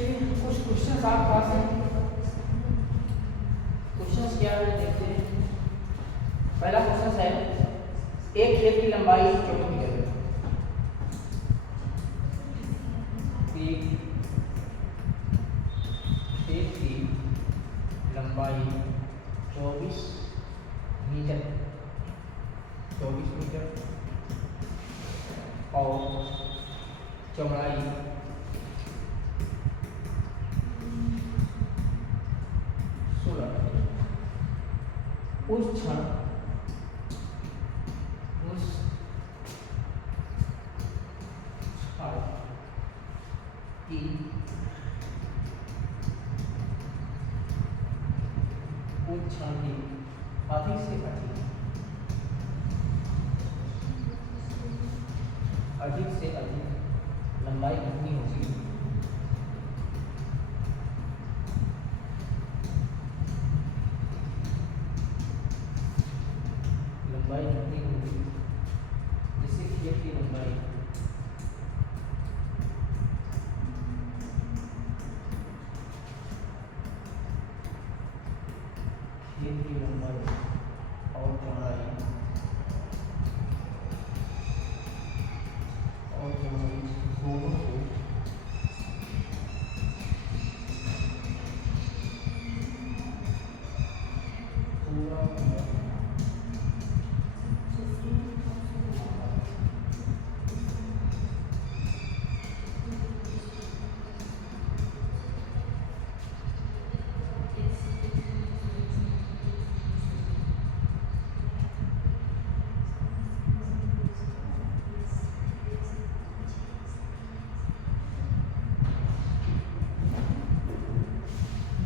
चलिए कुछ क्वेश्चन आपके पास हैं। क्वेश्चन क्या है देखते हैं। पहला क्वेश्चन है एक खेत की लंबाई 24 मीटर है। एक खेत की लंबाई 24 मीटर और चौड़ाई 16। उस क्षण की अधिक से अधिक लंबाई कितनी होगी? लंबाई कितनी होगी जिससे खेत की लंबाई और चौड़ाई दोनों को पूरा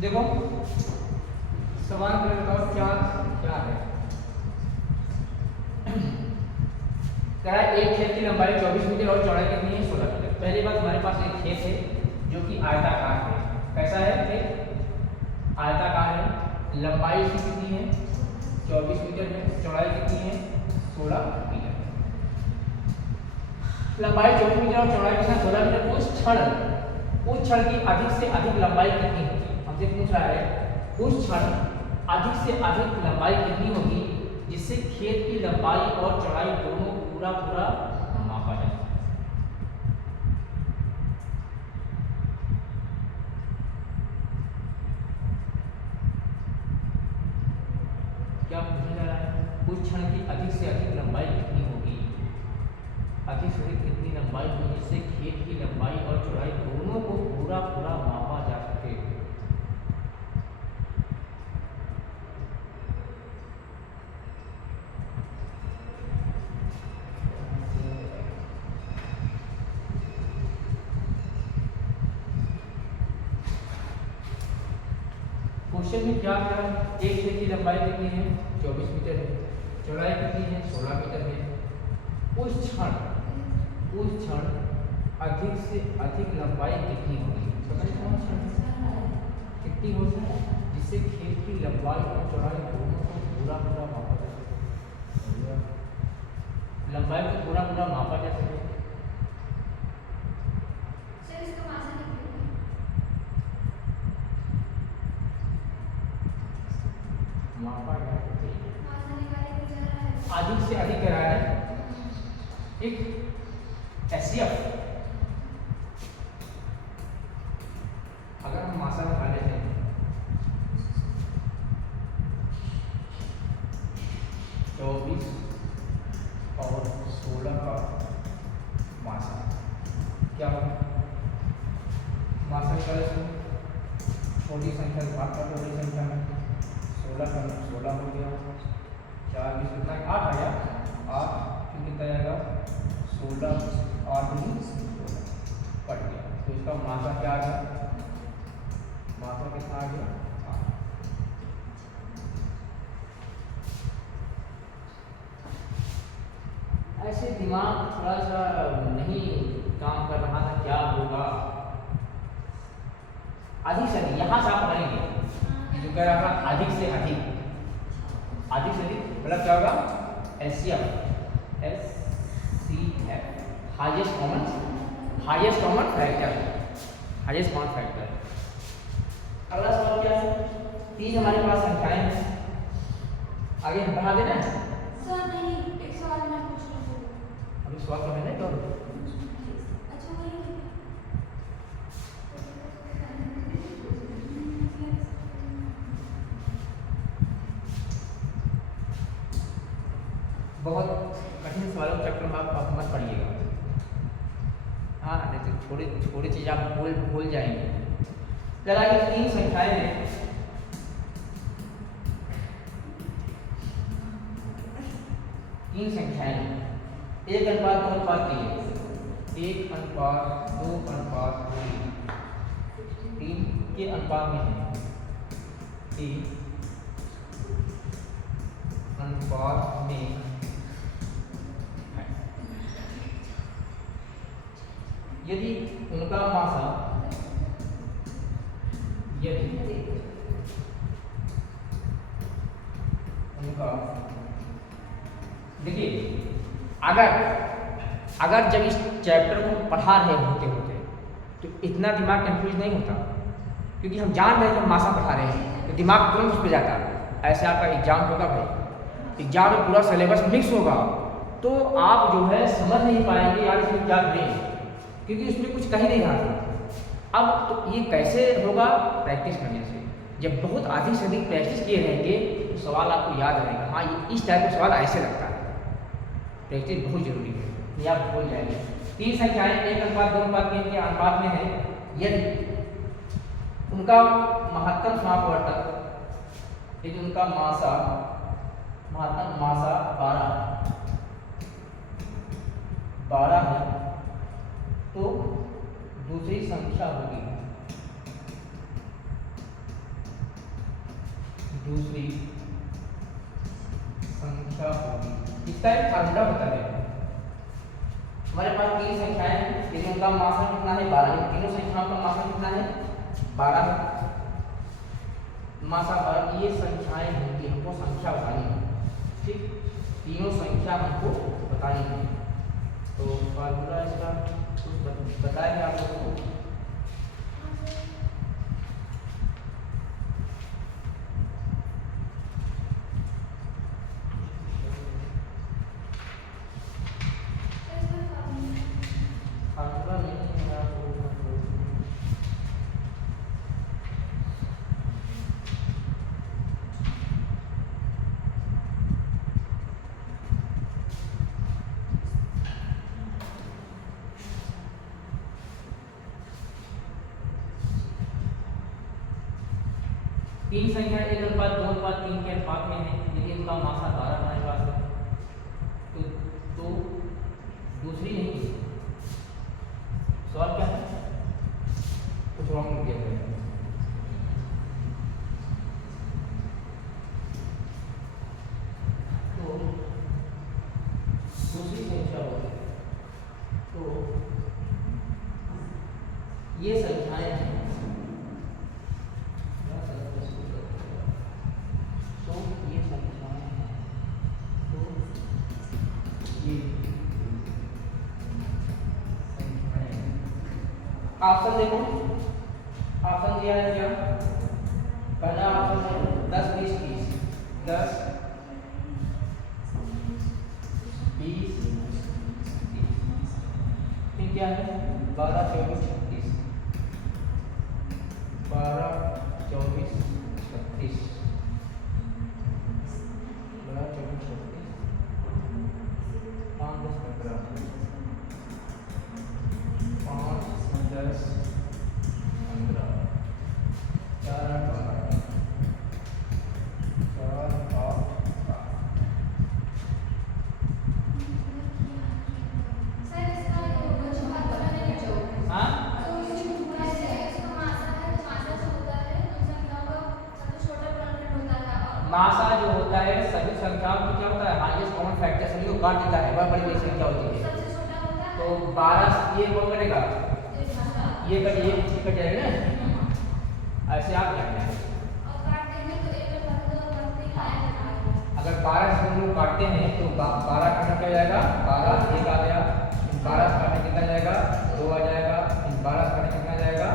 देखो सवाल कर बताओ क्या क्या है। कह एक खेत की लंबाई 24 मीटर और चौड़ाई कितनी है? 16 मीटर। पहली बात हमारे पास एक खेत है जो कि आयताकार है। कैसा है? एक आयताकार है। लंबाई इसकी कितनी है? 24 मीटर है। चौड़ाई कितनी है? 16 मीटर। लंबाई 24 मीटर और चौड़ाई कितना? 16 मीटर। उस क्षण की अधिक से अधिक लंबाई कितनी होगी? हमसे पूछ रहा है उस क्षण अधिक से अधिक लंबाई कितनी होगी जिससे खेत की लंबाई और चौड़ाई दोनों पूरा मापा जाए। क्या पूछा जा रहा है? उस क्षण की अधिक से अधिक लंबाई कितनी होगी? अधिक से अधिक कितनी लंबाई होगी जिससे खेत की लंबाई और चौड़ाई दोनों को पूरा मापा जा सके। क्वेश्चन में क्या था? एक खेत की लंबाई कितनी है? 24 मीटर है। चौड़ाई कितनी है? 16 मीटर है। उस क्षण अधिक से अधिक लंबाई कितनी होगी? कितनी होगी जिससे खेत की लंबाई और चौड़ाई दोनों को पूरा मापा जा सके। लंबाई को पूरा मापा जा सके। मापा जा सके अधिक से अधिक कह रहा है एक एचसीएफ। अगर हम मासा निकाल लेते हैं 24 और 16 का मासा क्या होगा? मासा निकाले तो छोटी संख्या भाग कर बड़ी संख्या में 16 का 16 हो गया। 4 20 कितना? 8 आया। 8 फिर कितना आएगा? 16 8 कट गया। तो इसका मासा क्या आ गया? मासा कितना आ गया? ऐसे दिमाग थोड़ा सा नहीं काम कर रहा था, क्या होगा? अधिक से अधिक यहाँ से आप पढ़ेंगे जो कह रहा था अधिक से अधिक मतलब क्या होगा? HCF highest common factor. Highest common factor. अगला सवाल क्या है, 3 हमारे पास संख्याएं हैं, आगे हम बढ़ा देना है। सर नहीं, एक सवाल मैं पूछ रहा हूँ। अभी सवाल तो मैंने तो अच्छा वही है। बहुत कठिन सवालों के चक्कर में आप मत पड़िएगा। हाँ, नहीं तो थोड़ी चीज़ आप भूल जाएंगे। चला कि 3 संख्याएं हैं, एक अनुपात 2 अनुपात 3 के अनुपात में है, 3 अनुपात में है। यदि उनका मासा उनका देखिए, अगर जब इस चैप्टर को पढ़ा रहे होते तो इतना दिमाग कंफ्यूज नहीं होता, क्योंकि हम जान रहे हैं कि मासा पढ़ा रहे हैं तो दिमाग तुरंत उस पर जाता है। ऐसे आपका एग्जाम होगा भाई, एग्जाम में पूरा सिलेबस मिक्स होगा तो आप जो है समझ नहीं पाएंगे यार इसमें क्या करें, क्योंकि उसमें कुछ कहीं नहीं रहा था। अब तो ये कैसे होगा, प्रैक्टिस करने से। जब बहुत अधिक से अधिक प्रैक्टिस किए रहेंगे तो सवाल आपको याद रहेगा, हाँ ये इस टाइप का सवाल ऐसे लगता है। प्रैक्टिस बहुत जरूरी है, ये आप भूल जाएंगे। 3 संख्याएं 1 अनुपात 2 अनुपात 3 के अनुपात में है, यदि उनका महत्तम समापवर्तक, यदि उनका महत्तम मासा 12 है तो दूसरी संख्या होगी इसका एक फार्मूला होता है। हमारे पास 3 संख्याएं हैं, लेकिन उनका मासा कितना है 12, तीनों संख्याओं का मासा कितना है 12 मासा 12। ये संख्याएं होंगी, हमको संख्या बतानी है, ठीक, तीनों संख्या हमको बतानी है। तो फार्मूला इसका कुछ बताएंगे आप लोगों को। फार्मूला नहीं है आपको, 3 संख्या 1 अनुपात 2 अनुपात 3 के अनुपात में है, यदि उनका मासा 12 हमारे पास है तो दूसरी नहीं। सवाल क्या है, कुछ रॉन्ग लिख दिया है। तो दूसरी संख्या होगी, तो ये संख्याएं हैं, ऑप्शन देखो, ऑप्शन दिया है क्या, पहला ऑप्शन है 10 20 30, 10 20 30, फिर क्या है 12 24 36, 12 24 36, 12 24 36, 5 10 15, 5 10 15, 4 8 12, 4 8 सर इसका कुछ बात मैंने पूछा। हाँ तो इसका मासा है, मासा जो होता है उन संख्याओं का सबसे छोटा ब्रैकेट होता है और मासा जो होता है सभी संख्याओं की क्या होता है, हाईएस्ट कॉमन फैक्टर सभी को काट देता है, वह बड़ी बड़ी संख्या होती है। सबसे छोटा होता है तो 12 ये कौन करेगा, ये कट जाएगा ना, ऐसे आप जाएंगे। और काटते हैं तो एक बार दो काटते हैं। अगर 12 से हम लोग काटते हैं तो 12 काटना क्या हो जाएगा, 12 एक आ गया, 12 से काटने कितना जाएगा 2 आ जाएगा, 12 से काटने कितना जाएगा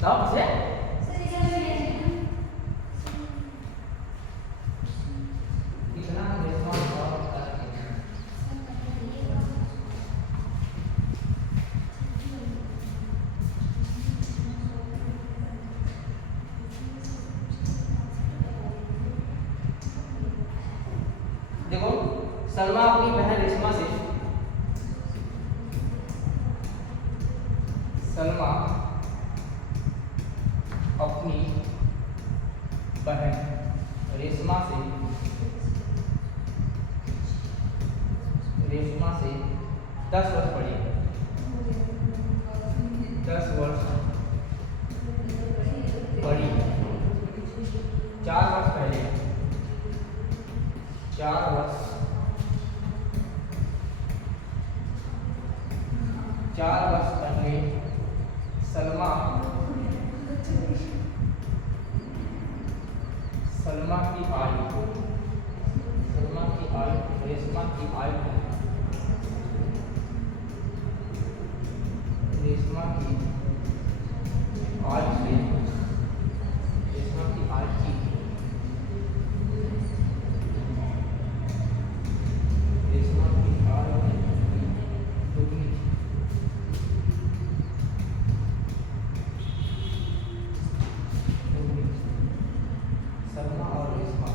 बताओ मुझे। सर इधर भी है ना। कितना रेशमा और देखो सलमा अपनी बहन रेशमा से सलमा अपनी बहन रेशमा से 10 वर्ष बड़ी है। 10 वर्ष बड़ी है। 4 वर्ष पहले 4 वर्ष 4 वर्ष पहले सलमा की आयु रेशमा की आयु रेशमा की आयु से रेशमा की आयु की रेशमा की आयु दुगनी थी। सलमा और रेशमा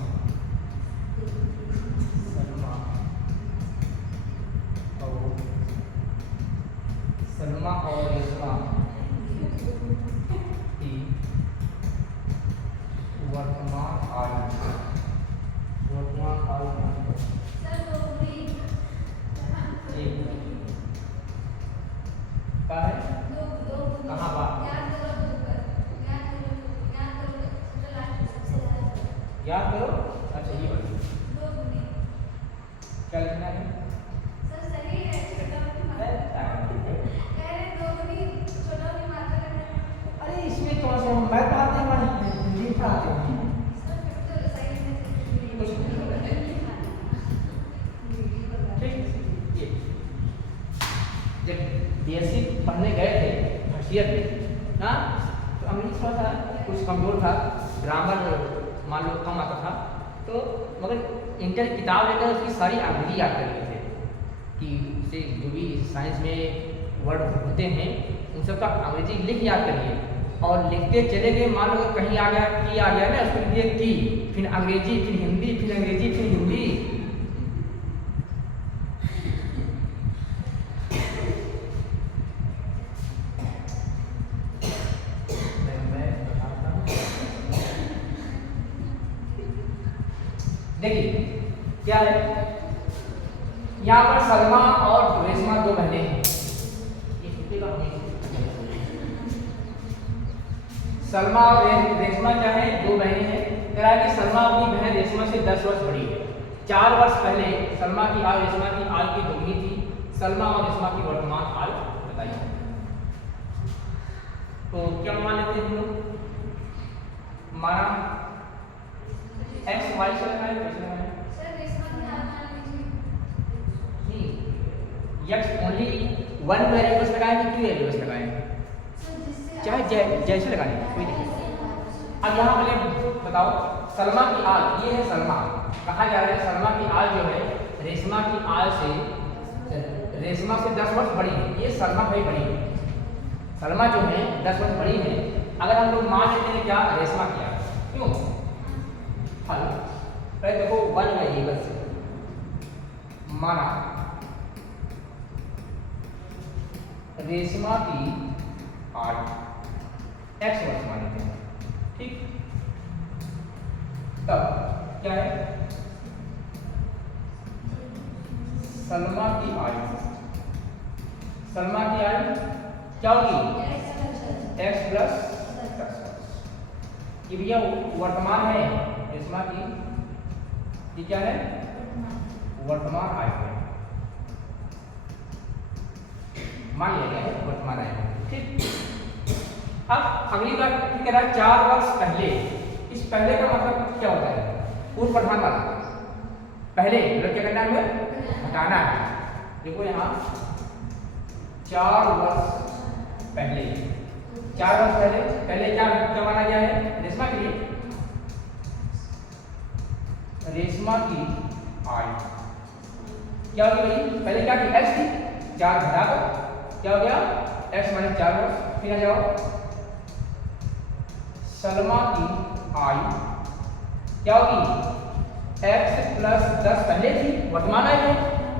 सलमा और रेशमा की वर्तमान आयु सर दो भी एक का है। दो कहाँ बात याद करो दो पर याद करो सबसे लास्ट सबसे ज्यादा याद करो। अच्छा ये वाली दो गुनी क्या लिखना है। सर सही है छोटा भी मात्रा अरे दो गुनी छोटा भी मात्रा करना। अरे इसमें थोड़ा सा मैं पढ़ाते हैं हिंदी पढ़ाते हैं। सर फिर तो सही है कुछ ठीक ये जब बीएससी पढ़ने गए थे फर्स्ट ईयर में ना, तो अंग्रेजी थोड़ा सा कुछ कमज़ोर था, ग्रामर मान लो कम आता था, तो मगर इंटर की किताब लेकर उसकी सारी अंग्रेजी याद कर लिए थे कि उसे जो भी साइंस में वर्ड होते हैं उन सब का अंग्रेजी लिख याद करिए और लिखते चले गए। मान लो अगर कहीं आ गया ना, उसको लिखिए की, फिर अंग्रेजी, फिर हिंदी, फिर अंग्रेजी, फिर हिंदी। देखिए क्या है, यहाँ पर सलमा और रेशमा दो बहनें हैं। सलमा और रेशमा क्या है, दो बहनें हैं। कह रहा है कि सलमा अपनी बहन रेशमा से 10 वर्ष बड़ी है। 4 वर्ष पहले सलमा की आयु रेशमा की आयु की दोगुनी थी। सलमा और रेशमा की वर्तमान आयु बताइए। तो क्या मान लेते हैं हम लोग, माना एक्स वाई से लगाए, कैसे लगाए? सर रेशमा की हाथ मान लीजिए यक्स ओनली वन वेरिएबल्स लगाएं कि 2 वेरिएबल्स लगाएं, सर जिससे चाहे जैसे लगाएं कोई दिक्कत नहीं। अब यहाँ पहले बताओ सलमा की आय, ये है सलमा, कहा जा रहा है सलमा की आय जो है रेशमा की आय से, रेशमा से 10 वर्ष बड़ी है। ये सलमा भाई बड़ी है, सलमा जो है 10 वर्ष बड़ी है। अगर हम लोग मान लेते हैं क्या, रेशमा की आय, क्यों हल पहले देखो वन वेरिएबल से माना रेशमा की आय एक्स वर्ष मान लेते हैं, ठीक। तब क्या है, सलमा की आयु, सलमा की आयु क्या होगी, एक्स प्लस 10 वर्ष। ये भैया वर्तमान है रेशमा की, ये क्या है, वर्तमान आयु है, मान लिया गया है वर्तमान आयु, ठीक। अब अगली बात कह रहा है 4 वर्ष पहले। इस पहले का मतलब क्या होता है, पूर्व प्रधान वाला पहले, मतलब क्या करना है हमें, हटाना है। देखो यहाँ 4 वर्ष पहले 4 वर्ष पहले पहले क्या क्या माना गया है रेशमा के लिए? रेशमा की आयु क्या होगी भाई? पहले क्या थी? x थी, 4 घटाकर क्या हो गया? x माइनस 4 वर्ष। फिर आ जाओ सलमा की आयु क्या होगी? x प्लस 10 पहले थी, वर्तमान आयु है।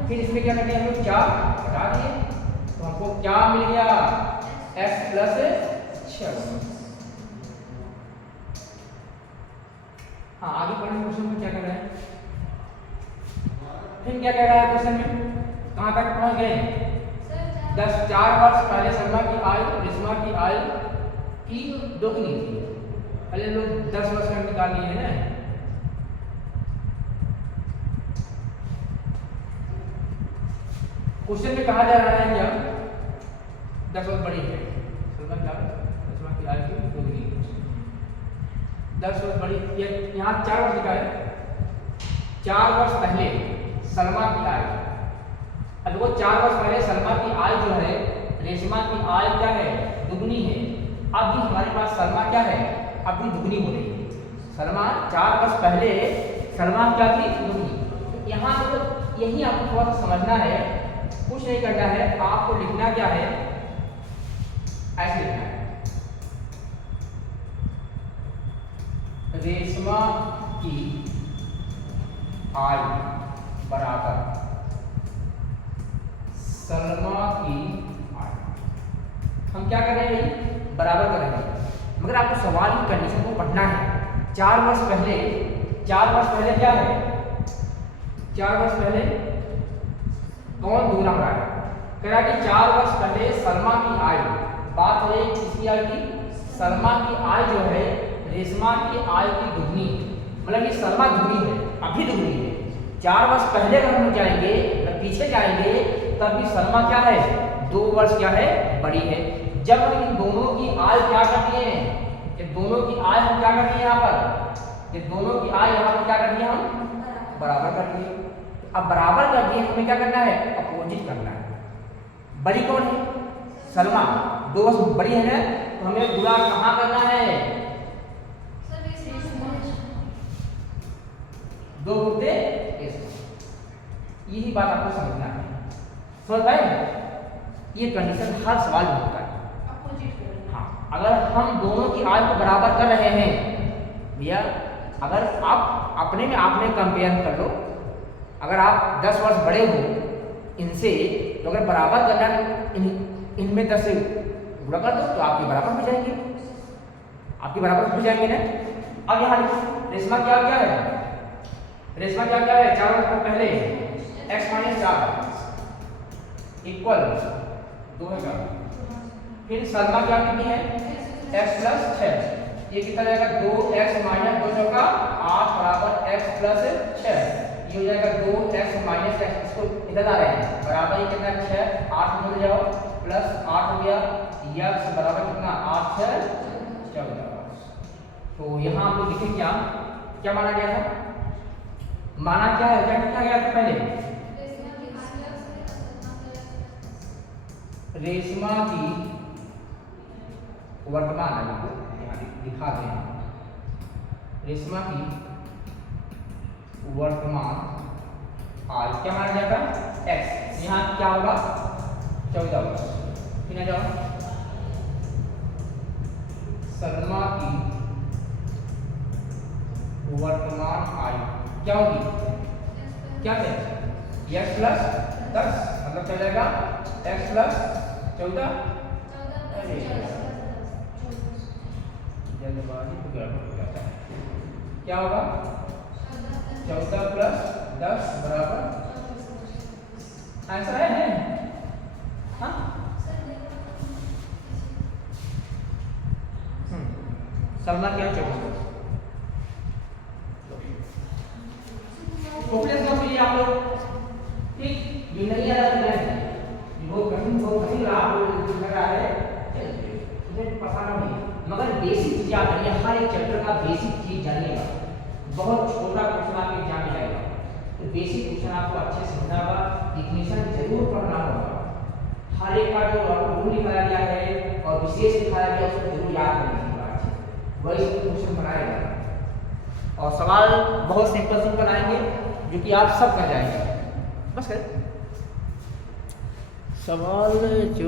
फिर इसमें क्या करते हैं हम लोग? 4 घटा दिए तो हमको क्या मिल गया? x plus 6। हाँ आगे पढ़ने क्वेश्चन में क्या कर रहे हैं? फिर क्या कह रहा है क्वेश्चन में? कहाँ तक पहुंच गए? 4 वर्ष पहले सलमा की आयु रेशमा की आयु की दोगुनी थी। पहले लोग 10 वर्ष का निकाल लिए हैं ना। क्वेश्चन में कहा जा रहा है क्या? 10 वर्ष बड़ी है सलमा की आयु रेशमा की आयु की दोगुनी। 10 वर्ष बड़ी, यहाँ 4 वर्ष लिखा है। 4 वर्ष पहले सलमा की आयु, अब वो 4 वर्ष पहले सलमा की आयु जो है रेशमा की आयु क्या है? दुगनी है। अब भी हमारे पास सलमा क्या है? अब भी दुगनी हो रही है। सलमा 4 वर्ष पहले सलमा क्या थी? दुगनी। यहाँ तो यही आपको थोड़ा सा समझना है, कुछ नहीं करना है, आपको लिखना क्या है? ऐसे लिखना है रेशमा की आयु बराबर सलमा की आयु। हम क्या कर रहे हैं? बराबर करेंगे, मगर आपको सवाल की कंडीशन को पढ़ना है। 4 वर्ष पहले क्या है? 4 वर्ष पहले कौन दुगना हो रहा है? कह रहा है कि 4 वर्ष पहले सलमा की आयु, बात है किसकी आयु की? सलमा की आयु जो है रेशमा की आयु की दुगनी, मतलब कि सलमा दुगनी है, अभी दुगनी है। 4 वर्ष पहले अगर हम जाएंगे, पीछे जाएंगे, तब भी सलमा क्या है? 2 वर्ष क्या है? बड़ी है। जब हम इन दोनों की आयु क्या करती है? ये दोनों की आयु हम क्या करती है यहाँ पर? ये दोनों की आयु यहाँ पर क्या करती है? हम बराबर कर दिए। अब बराबर कर दिए, हमें क्या करना है? अपोजिट करना है। बड़ी कौन है? सलमा 2 वर्ष बड़ी है ना, तो हमें गुणा कहाँ करना है? 2 गुणे 1। यही बात आपको समझना है। समझ पाए? ये कंडीशन हर सवाल में होता है। हाँ, अगर हम दोनों की आयु को बराबर कर रहे हैं भैया, अगर आप अपने में आपने कंपेयर कर लो, अगर आप 10 वर्ष बड़े हो इनसे, तो अगर बराबर करना इनमें 10 से गुणा कर दो तो आपके बराबर हो जाएंगे, आपके बराबर हो जाएंगे ना। अब यहाँ रेशमा क्या है? रेशमा क्या है? 4 वर्ष पहले x माइनस 4 इक्वल 2 है। फिर सलमा क्या कितनी है? x plus 6। ये कितना जाएगा? 2x माइनस 2 चौका 8 बराबर x प्लस 6। ये हो जाएगा 2x माइनस x, इसको इधर ला रहे हैं, बराबर ये कितना? 6 8 में हो जाओ प्लस 8 हो गया, x बराबर कितना? 8 6 14। तो यहाँ हम लोग लिखे क्या माना गया था? माना क्या है? क्या लिखा गया था पहले? रेशमा की वर्तमान आयु को यहाँ दिखा दें। रेशमा की वर्तमान आयु क्या माना गया था? x। यहाँ क्या होगा? 14 वर्ष। फिर आ जाओ सलमा की वर्तमान आयु क्या होगी? क्या थे? x प्लस 10, मतलब क्या जाएगा? x plus 14। जल्दबाजी तो गड़बड़ हो जाता है। क्या होगा? 14 प्लस 10 बराबर आंसर है? हाँ, सलमा क्या? 14। फोकस कर लीजिए आप लोग, ठीक? ये नहीं आ रहा है, वो कहीं आप लोग लग रहा है, मुझे पता नहीं, मगर बेसिक चीज याद रखिए। हर एक चैप्टर का बेसिक चीज जानिएगा। बहुत छोटा क्वेश्चन आपके एग्जाम में आएगा, तो बेसिक क्वेश्चन आपको अच्छे से समझना होगा, डिफिनेशन जरूर पढ़ना होगा। हर एक का जो रूल निकाला गया है और विशेष दिखाया गया उसको जरूर याद करने की बात है, वही क्वेश्चन बनाएगा। और सवाल बहुत सिंपल आएंगे जो कि आप सब कर जाएंगे। बस कर सवाल जो